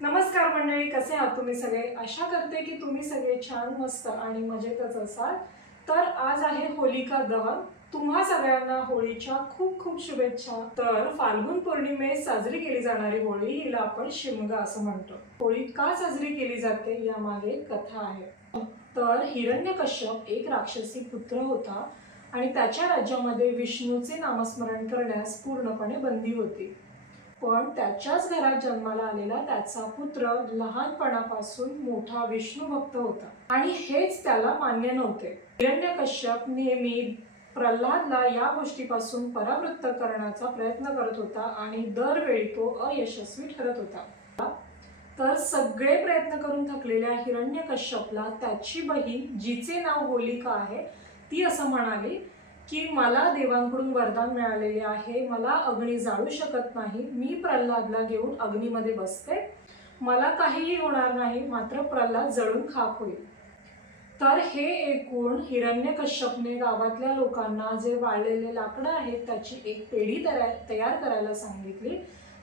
नमस्कार मंडळी कसे आहात तुम्ही सगळे? आशा करते की तुम्ही सगळे छान मस्त आणि मजेतच असाल. तर आज आहे होलिका दहन. तुम्हा सगळ्यांना होळीच्या खूप खूप शुभेच्छा. तर फाल्गुन पौर्णिमेस साजरी केली जाणारी होळी हिला आपण शिमगा असं म्हणतो. होळी का साजरी केली जाते यामागे एक कथा आहे. तर हिरण्यकश्यप एक राक्षसी पुत्र होता आणि त्याच्या राज्यामध्ये विष्णूचे नामस्मरण करण्यास पूर्णपणे बंदी होती. पण त्याच्याच घरात जन्माला आलेला त्याचा पुत्र लहानपणापासून मोठा विष्णू भक्त होता. आणि हेच त्याला मान्य नव्हते. हिरण्यकश्यप नेहमी प्रल्हादला या गोष्टीपासून परावृत्त करण्याचा प्रयत्न करत होता आणि दरवेळी तो अयशस्वी ठरत होता. तर सगळे प्रयत्न करून थकलेल्या हिरण्यकश्यपला त्याची बहीण जिचे नाव होलिका आहे ती असं म्हणाली की मला देवांकडून वरदान मिळालेले आहे मला अग्नी जाळू शकत नाही मी प्रल्हादला घेऊन अग्नीमध्ये बसते. मला काहीही होणार नाही मात्र प्रल्हाद जळून खाक होईल. तर हे एकूण हिरण्यकश्यपने गावातल्या लोकांना जे वाळलेले लाकडं आहेत त्याची एक पेढी तयार तयार करायला सांगितली.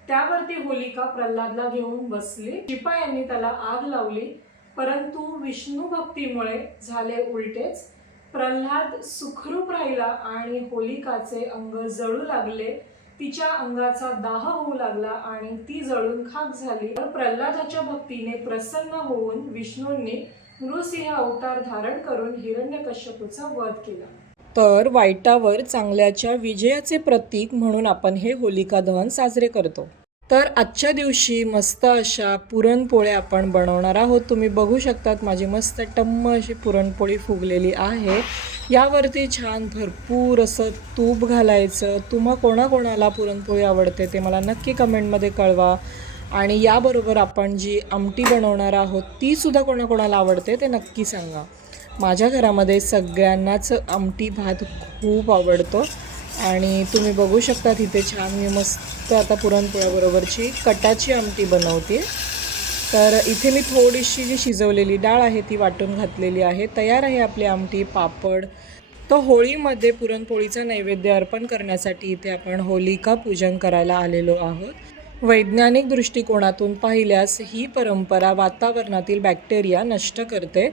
त्यावरती होलिका प्रल्हादला घेऊन बसली. शिपायांनी त्याला आग लावली परंतु विष्णू भक्तीमुळे झाले उलटेच. प्रल्हाद सुखरूप राहिला आणि होलिकाचे अंग जळू लागले. तिच्या अंगाचा दाह होऊ लागला आणि ती जळून खाक झाली. तर प्रल्हादाच्या भक्तीने प्रसन्न होऊन विष्णूंनी नृसिंह अवतार धारण करून हिरण्यकश्यपूचा वध केला. तर वाईटावर चांगल्याच्या विजयाचे प्रतीक म्हणून आपण हे होलिका दहन साजरे करतो. तर आजच्या दिवशी मस्त अशा पुरणपोळ्या आपण बनवणार आहोत. तुम्ही बघू शकतात माझी मस्त टम्म अशी पुरणपोळी फुगलेली आहे. यावरती छान भरपूर असं तूप घालायचं. तुम्हा कोणाकोणाला पुरणपोळी आवडते ते मला नक्की कमेंटमध्ये कळवा. आणि याबरोबर आपण जी आमटी बनवणार आहोत तीसुद्धा कोणाकोणाला आवडते ते नक्की सांगा. माझ्या घरामध्ये सगळ्यांनाच आमटी भात खूप आवडतो. आणि तुम्ही बघू शकता तिथे छान मी मस्त आता पुरणपोळ्याबरोबरची कटाची आमटी बनवते. तर इथे मी थोडीशी जी शिजवलेली डाळ आहे ती वाटून घातलेली आहे. तयार आहे आपली आमटी पापड. तर होळीमध्ये पुरणपोळीचा नैवेद्य अर्पण करण्यासाठी इथे आपण होलिका पूजन करायला आलेलो आहोत. वैज्ञानिक दृष्टिकोनातून पाहिल्यास ही परंपरा वातावरणातील बॅक्टेरिया नष्ट करते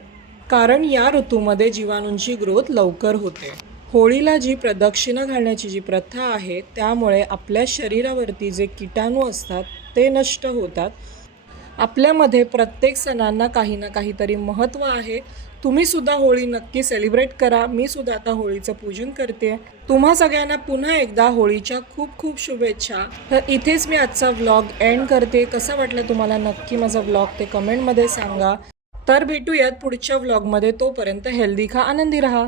कारण या ऋतूमध्ये जीवाणूंची ग्रोथ लवकर होते. होळीला जी प्रदक्षिणा घालण्याची जी प्रथा आहे त्यामुळे आपल्या शरीरावरती जे किटाणू असतात ते नष्ट होतात. आपल्यामध्ये प्रत्येक सणांना काही ना काहीतरी महत्त्व आहे. तुम्ही सुद्धा होळी नक्की सेलिब्रेट करा. मी सुद्धा आता होळीचं पूजन करते. तुम्हा सगळ्यांना पुन्हा एकदा होळीच्या खूप खूप शुभेच्छा. तर इथेच मी आजचा व्लॉग एंड करते. कसा वाटलं तुम्हाला नक्की माझा व्लॉग ते कमेंटमध्ये सांगा. तर भेटूयात पुढच्या व्लॉगमध्ये तोपर्यंत हेल्दी खा आनंदी राहा.